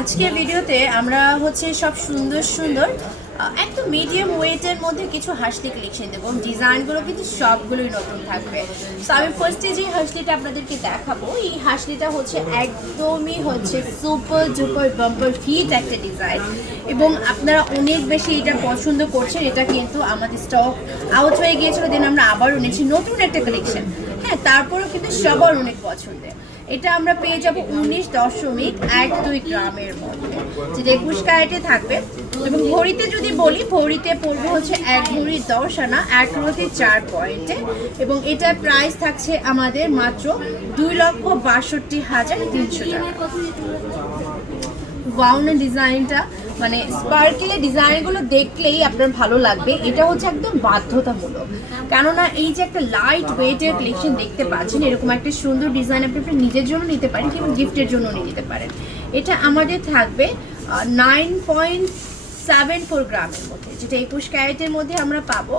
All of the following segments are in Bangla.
আজকের ভিডিওতে আমরা হচ্ছে সব সুন্দর সুন্দর একদম মিডিয়াম ওয়েটের মধ্যে কিছু হাসলি কালেকশন দেবো। ডিজাইনগুলো কিন্তু সবগুলোই নতুন থাকবে। তো আমি ফার্স্টে যে হাসলিটা আপনাদেরকে দেখাবো, এই হাসলিটা হচ্ছে একদমই হচ্ছে সুপার ডুপার বাম্পার ফিট একটা ডিজাইন, এবং আপনারা অনেক বেশি এটা পছন্দ করছেন। এটা কিন্তু আমাদের স্টক আউট হয়ে গিয়েছিল, দেন আমরা আবার এনেছি নতুন একটা কালেকশন। হ্যাঁ, তারপরেও কিন্তু সবার অনেক পছন্দের। এটা আমরা পেয়ে যাব 19.12 গ্রামের মধ্যে, যেটা 21 ক্যারেটে থাকবে। এবং ঘড়িতে যদি বলি, ঘড়িতে পড়বে হচ্ছে 1 ভরি 10 আনা 1.4 পয়েন্টে, এবং এটার প্রাইস থাকছে আমাদের মাত্র 2,62,300 টাকা। ওয়াউনের ডিজাইনটা মানে স্পার্কেলের ডিজাইনগুলো দেখলেই আপনার ভালো লাগবে। এটা হচ্ছে একদম বাধ্যতামূলক, কেননা এই যে একটা লাইট ওয়েটের কালেকশন দেখতে পাচ্ছেন, এরকম একটা সুন্দর ডিজাইন আপনি নিজের জন্য নিতে পারেন কিংবা গিফটের জন্য নিতে পারেন। এটা আমাদের থাকবে 9.74 গ্রামের মধ্যে, যেটা 21 ক্যারেটের মধ্যে আমরা পাবো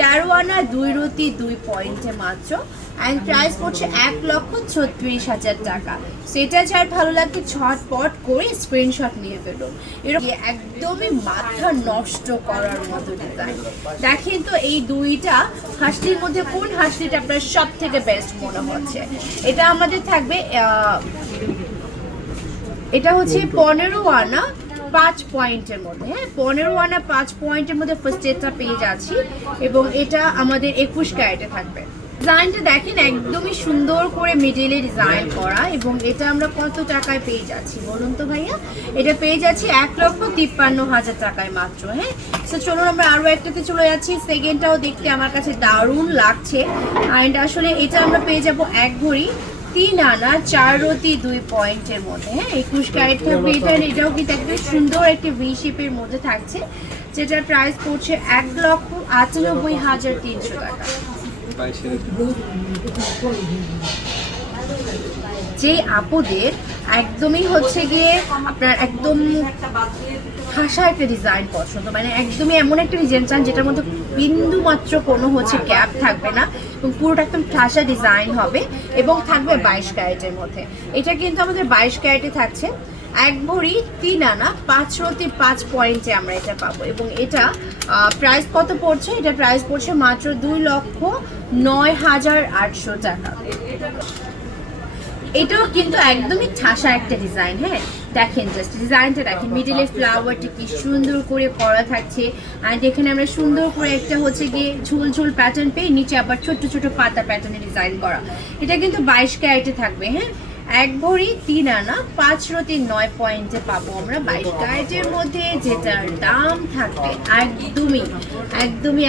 13 আনা 2 পয়েন্টে মাত্র। অ্যান্ড প্রাইস পড়ছে 1,36,000 টাকা। সেটা যার ভালো লাগবে ঝটপট করে স্ক্রিনশট নিয়ে ফেলুন। এরকম একদমই মাথা নষ্ট করার মতো ডিজাইন। দেখেন তো এই দুইটা হাসলির মধ্যে কোন হাসলিটা আপনার সব থেকে বেস্ট মনে হচ্ছে। এটা আমাদের থাকবে এটা হচ্ছে 15 আনা 5 পয়েন্টের মধ্যে। হ্যাঁ, 15 আনা 5 পয়েন্টের মধ্যে ফার্স্ট এটা পেয়ে যাচ্ছি, এবং এটা আমাদের 21 ক্যারেটে থাকবে। ডিজাইনটা দেখেন একদমই সুন্দর করে মিডিলে ডিজাইন করা, এবং এটা আমরা কত টাকায় পেয়ে যাচ্ছি বলুন তো ভাইয়া? এটা পেয়ে যাচ্ছি 1,53,000 টাকায় মাত্র। হ্যাঁ, তো চলুন আমরা আরও একটাতে চলে যাচ্ছি। সেকেন্ডটাও দেখতে আমার কাছে দারুণ লাগছে। অ্যান্ড আসলে এটা আমরা পেয়ে যাব 1 ভরি 3 আনা 4.2 পয়েন্টের মধ্যে। হ্যাঁ, 21 ক্যারেট থাকবে এটা। এটাও কিন্তু একটা সুন্দর একটা ভি শেপের মধ্যে থাকছে, যেটার প্রাইস পড়ছে 1,98,300 টাকা। যে আপুদের একদমই হচ্ছে গিয়ে আপনার একদম ঠাসা একটা ডিজাইন পছন্দ, মানে একদমই এমন একটা ডিজাইন চান যেটার মধ্যে বিন্দু মাত্র কোনো হচ্ছে গ্যাপ থাকবে না, এবং পুরোটা একদম ঠাসা ডিজাইন হবে, এবং থাকবে 22 ক্যারেটের মধ্যে। এটা কিন্তু আমাদের 22 ক্যারেটে থাকছে 1 ভরি 3 আনা 5.5 পয়েন্টে আমরা এটা পাবো। এবং এটা প্রাইস কত পড়ছে? এটা প্রাইস পড়ছে মাত্র 2,09,800 টাকা। এটাও কিন্তু একদমই ঠাসা একটা ডিজাইন। হ্যাঁ, দেখেন জাস্ট ডিজাইনটা দেখেন, মিডিলে ফ্লাওয়ারটা কি সুন্দর করে করা থাকছে। আর এখানে আমরা সুন্দর করে একটা হচ্ছে গিয়ে ঝুল ঝুল প্যাটার্ন পেয়ে নিচে আবার ছোট ছোট পাতা প্যাটার্নে ডিজাইন করা। এটা কিন্তু 22 ক্যারেটে থাকবে। হ্যাঁ, 1 ভরি 3 আনা 5.9 পয়েন্টে পাবো আমরা 22 ক্যারেটের মধ্যে, যেটার দাম থাকবে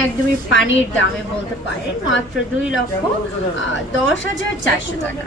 একদমই পানির দামে বলতে পারেন, মাত্র 2,10,400 টাকা।